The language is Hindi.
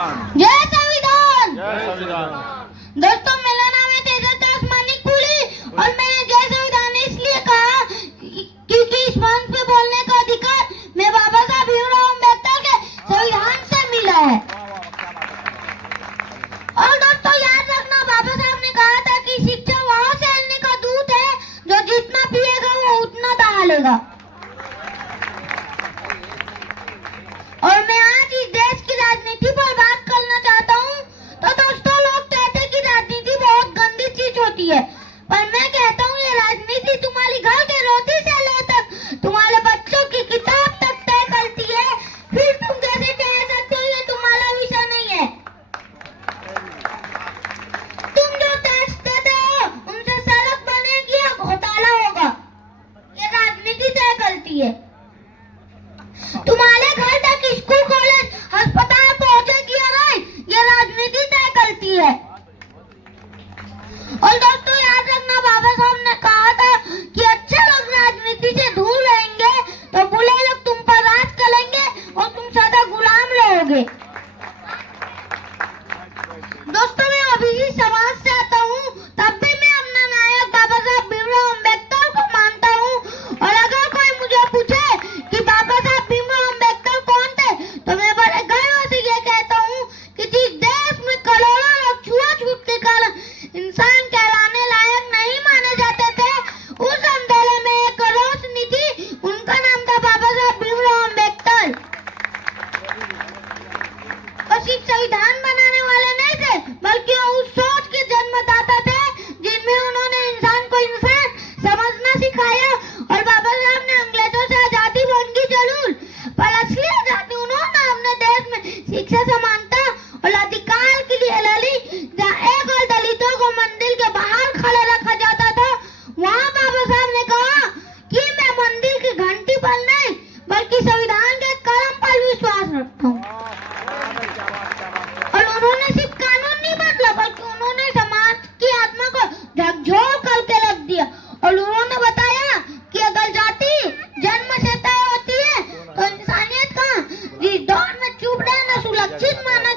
जय संविधान। जय संविधान। दोस्तों, मेरा नाम है तेजस मानिकपुरी और मैंने जय संविधान इसलिए कहा क्योंकि इस मंच पे बोलने का अधिकार मैं बाबा साहब भीमराव अम्बेडकर के संविधान से मिला है। और दोस्तों, याद रखना, बाबा साहब ने कहा था कि शिक्षा वहाँ फैलने का दूत है जो जितना पिएगा वो उतना दहाड़ेगा। और मैं आज इस देश की राजनीति पर बात करना चाहता हूँ। तो दोस्तों, लोग कहते हैं कि राजनीति बहुत गंदी चीज होती है, पर मैं कहता हूँ ये राजनीति तुम्हारी घर के रोटी से लेकर तुम्हारे बच्चों की किताब तक तय करती है। फिर तुम कैसे कह सकते हो ये तुम्हारा विषय नहीं है? तुम जो टैक्स देते हो उनसे सड़क बनेगी या घोटाला होगा, ये राजनीति तय करती है। तुम्हारे घर तक स्कूल, कॉलेज, अस्पताल पहुंचेगी या नहीं, ये राजनीति तय करती है। और दोस्तों, याद रखना, बाबा साहब ने कहा था कि अच्छे लोग राजनीति से दूर रहेंगे तो बुरे लोग तुम पर राज करेंगे और तुम सदा गुलाम रहोगे। दोस्तों, मैं ओबीसी समाज से आता हूँ, तब भी मैं अपना नायक बाबा साहब भीमराव अम्बेडकर को मानता हूँ। और अगर कोई मुझे पूछे कि बाबा साहब भीमराव अम्बेडकर कौन थे, तो मैं बड़े गर्व से ये कहता हूँ कि जिस देश में करोड़ों लोग छुआछूत के कारण इंसान कहलाने लायक नहीं माने जाते थे, उस अंधेरे में एक रोशनी थी, उनका नाम था बाबा साहब भीमराव अम्बेडकर। और सिर्फ संविधान बनाने वाले नहीं थे, बल्कि उस सोच के जन्मदाता थे जिनमें उन्होंने इंसान को इंसान समझना सिखाया। और बाबा साहब ने अंग्रेजों से आजादी मांगी जरूर, पर असली आजादी उन्होंने अपने देश में शिक्षा, समानता और अधिकार के लिए लड़ी। जहाँ एक और दलितों को मंदिर के बाहर खड़ा रखा जाता था, वहाँ बाबा साहब ने कहा कि मैं मंदिर की घंटी पर नहीं बल्कि संविधान के कलम पर विश्वास रखता हूँ। और उन्होंने सिर्फ कानून नहीं बदला, बल्कि उन्होंने समाज की आत्मा को झकझोर करके रख दिया। और उन्होंने बताया कि अगर जाति जन्म से तय होती है तो इंसानियत का जिस दौर में चुप रहना सुरक्षित माना